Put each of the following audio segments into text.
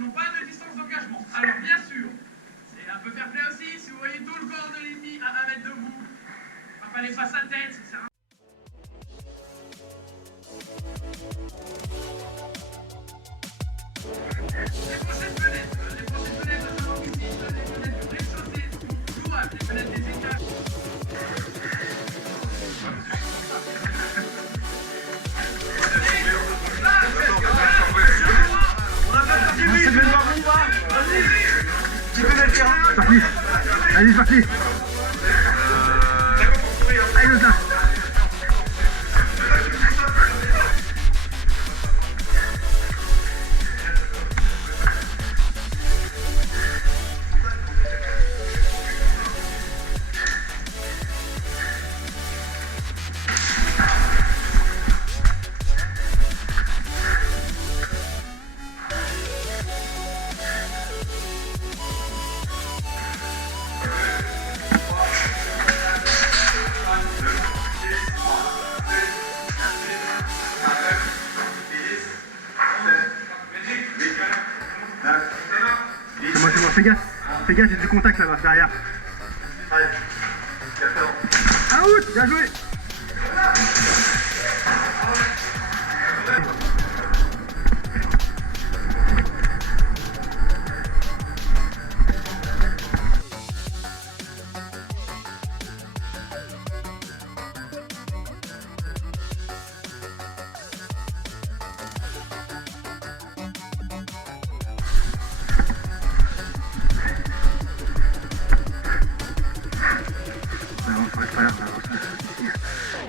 sinon pas de distance d'engagement. Alors bien sûr, c'est un peu fair play aussi, si vous voyez tout le corps de l'ennemi à 1 mètre de vous, fallait pas sa tête, ça sert à... Les prochaines fenêtres seront ici, les fenêtres du rez-de-chaussée, jouables, les fenêtres des étages. Allez, c'est parti. Allez, l'autre là. C'est bon, fais gaffe, il y a du contact là-bas, derrière. Out, bien joué.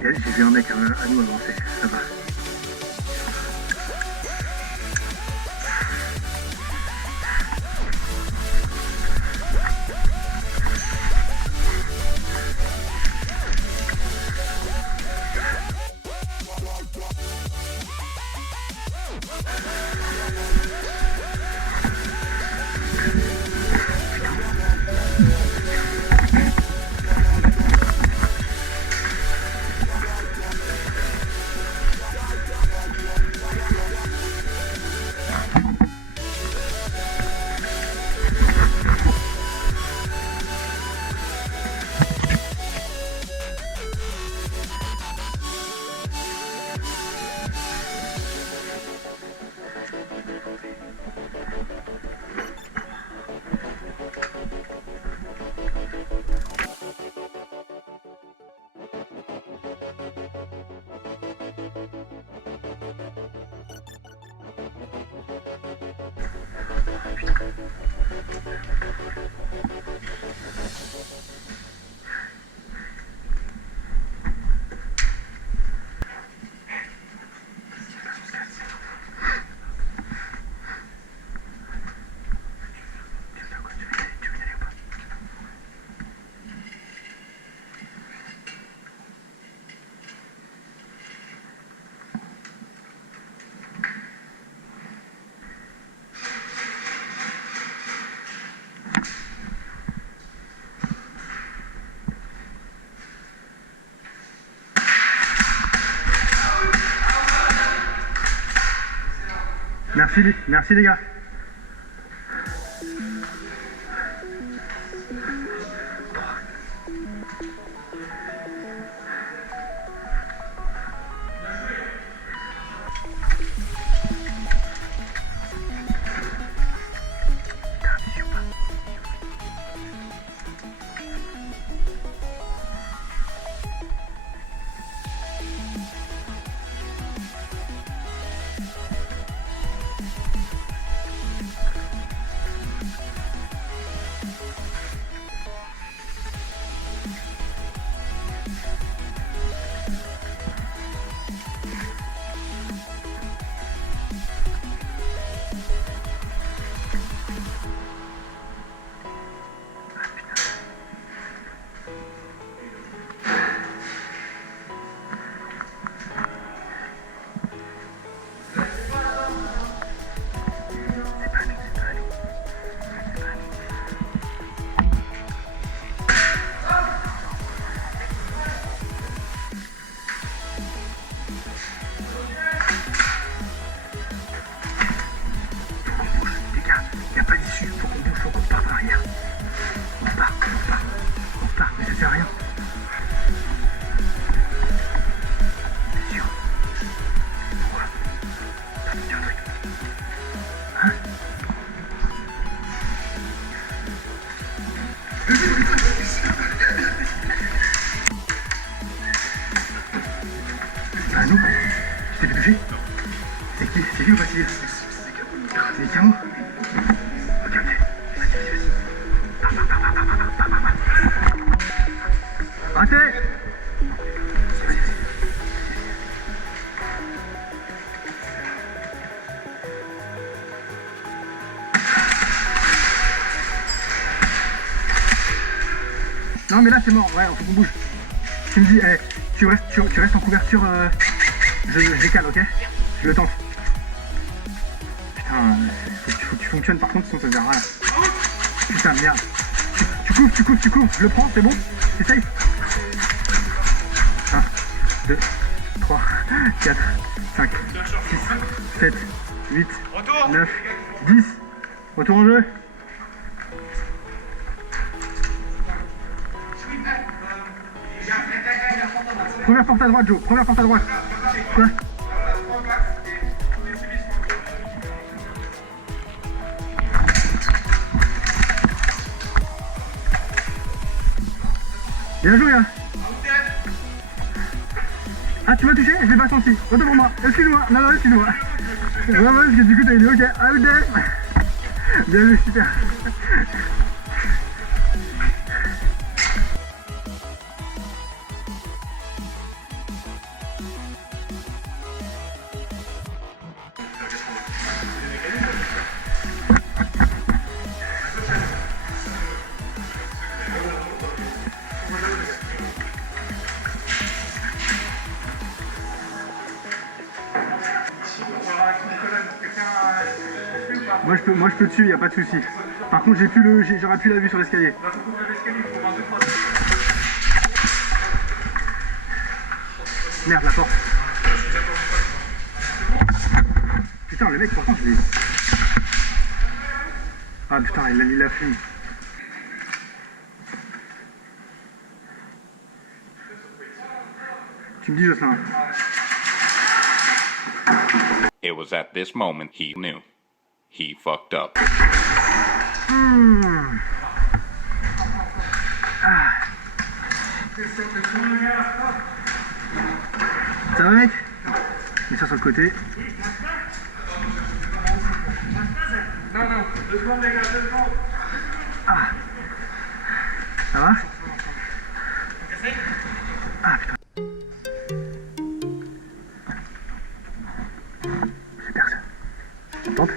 J'ai vu un mec à nous avancer, ça va. Merci les gars. Ah non, tu t'es fait toucher? C'est qui ou pas Cyril? C'est Camo? Ok, ok. Vas-y, vas-y. Raté! Non mais là c'est mort, ouais, faut qu'on bouge. Tu me dis, hey, tu restes en couverture, je décale, ok? Je le tente. Putain, faut que tu fonctionnes par contre, sinon ça sert à rien. Putain, merde. Tu couvres, je le prends, c'est bon? C'est safe? 1, 2, 3, 4, 5, 6, 7, 8, 9, 10. Retour en jeu. Première porte à droite, Joe. Première porte à droite. Quoi? Bien joué, hein. Ah, tu m'as touché? Je l'ai pas senti. Autant pour moi. Excuse-moi. Non, excuse-moi. Ouais, parce que du coup, t'as dit ok. Out there. Bien joué, super. Moi je peux dessus, y a pas de souci. Par contre j'aurais plus la vue sur l'escalier. Merde, la porte. Putain, le mec pourtant je l'ai. Ah putain, il l'a fini. Tu me dis Jocelyn. It was at this moment he knew. He fucked up. Ça va mec? Mets ça sur le côté. Non, 2 secondes les gars, 2 secondes. Ah. Ça va? Ah putain. C'est personne. On tente?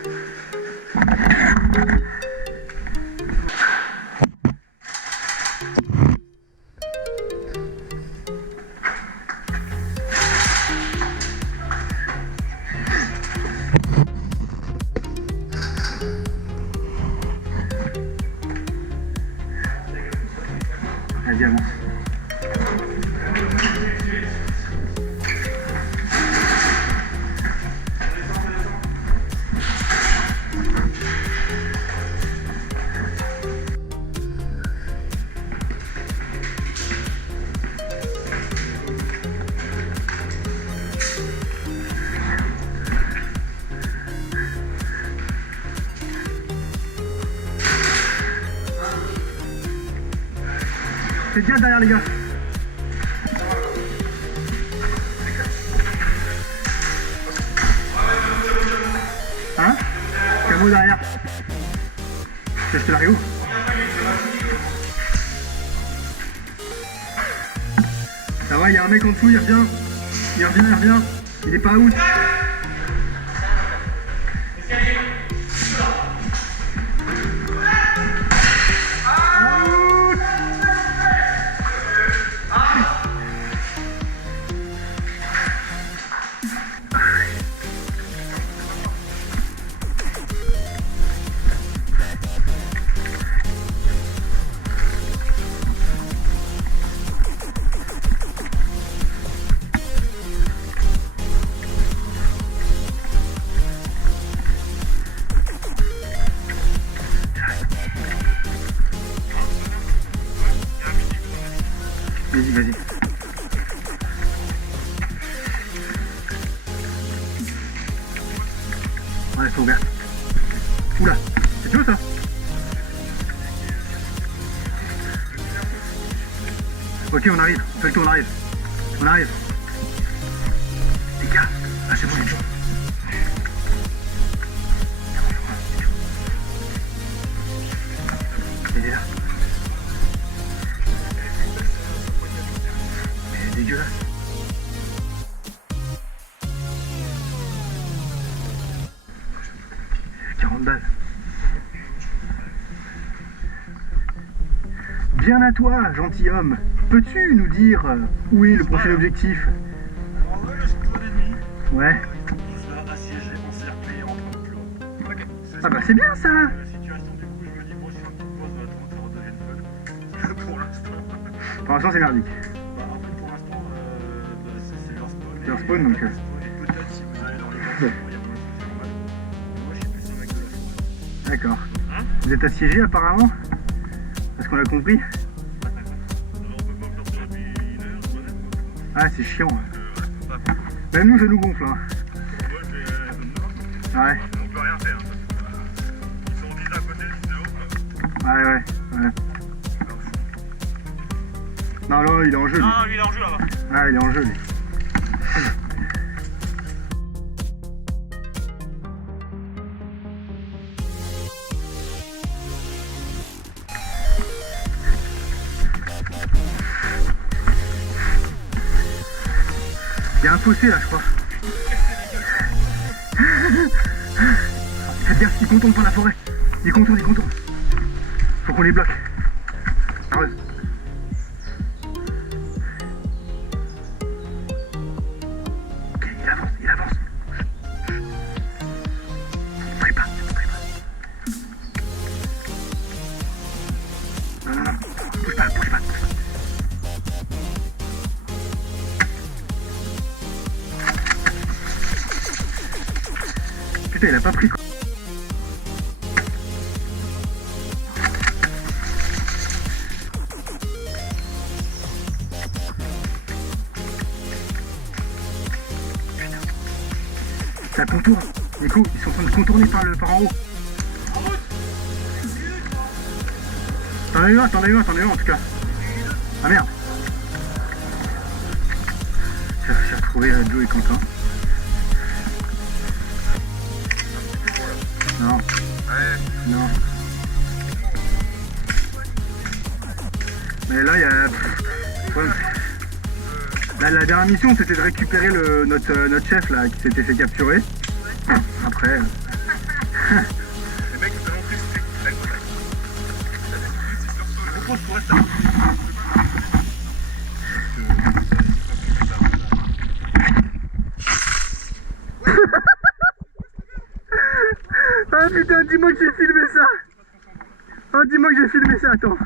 Vas-y, avance. Faites gaffe derrière les gars. Hein? Camo derrière. Je te l'arrive où? Ça va, il y a un mec en dessous, il revient. Il est pas out. Vas-y. Ouais, c'est ouvert. Oula, c'est chaud ça? Ok, on arrive, on fait le tour, on arrive. On arrive. Les gars, là c'est bon, les gens. Il est là. Mais dégueulasse. « 40 balles. Bien à toi, gentilhomme. Peux-tu nous dire où est le prochain objectif? En vrai, là, c'est toi d'ennemi. Ouais. Je dois assiéger, encercler, en train de pleurer. Ok. Ah bah c'est bien ça. La situation, du coup, je me dis, bon, je fais une petite pause, on attend que ça redevienne fun. Pour l'instant. Pour l'instant c'est merdique. Bah, en fait, pour l'instant, c'est leur spawn. Leur spawn, donc, Et peut-être si vous allez dans les grands, il y a moins de c'est normal. Moi, je suis plus un mec de la spawn. D'accord. Hein? Vous êtes assiégé apparemment? Est-ce qu'on a compris? Alors, on peut pas faire ça depuis une heure, soi-même, quoi. Ah c'est chiant. Bah, Même nous ça nous gonfle hein. moi, j'ai... Ouais. On peut rien faire. Ils sont 10 à côté, c'est haut, là. Ouais. Non là il est en jeu lui. Non, lui, il est en jeu, là-bas. Ah il est en jeu lui. Il y a un fossé là je crois. Faites gaffe, ils contournent par la forêt. Ils contournent. Faut qu'on les bloque. Arrête. Ok, il avance. Prépare. Non. Bouge pas. Putain, il a pas pris quoi. Ça contourne. Nico, ils sont en train de contourner par en haut. T'en as eu un en tout cas. Ah merde. J'ai retrouvé Joe et Quentin. Non. Mais là, il y a... Ouais. Là, la dernière mission, c'était de récupérer notre chef là, qui s'était fait capturer. Après... Les mecs, ils ont pris ce truc. Je propose qu'on reste là. Ah putain, dis-moi que j'ai filmé ça. Oh, dis-moi que j'ai filmé ça, attends.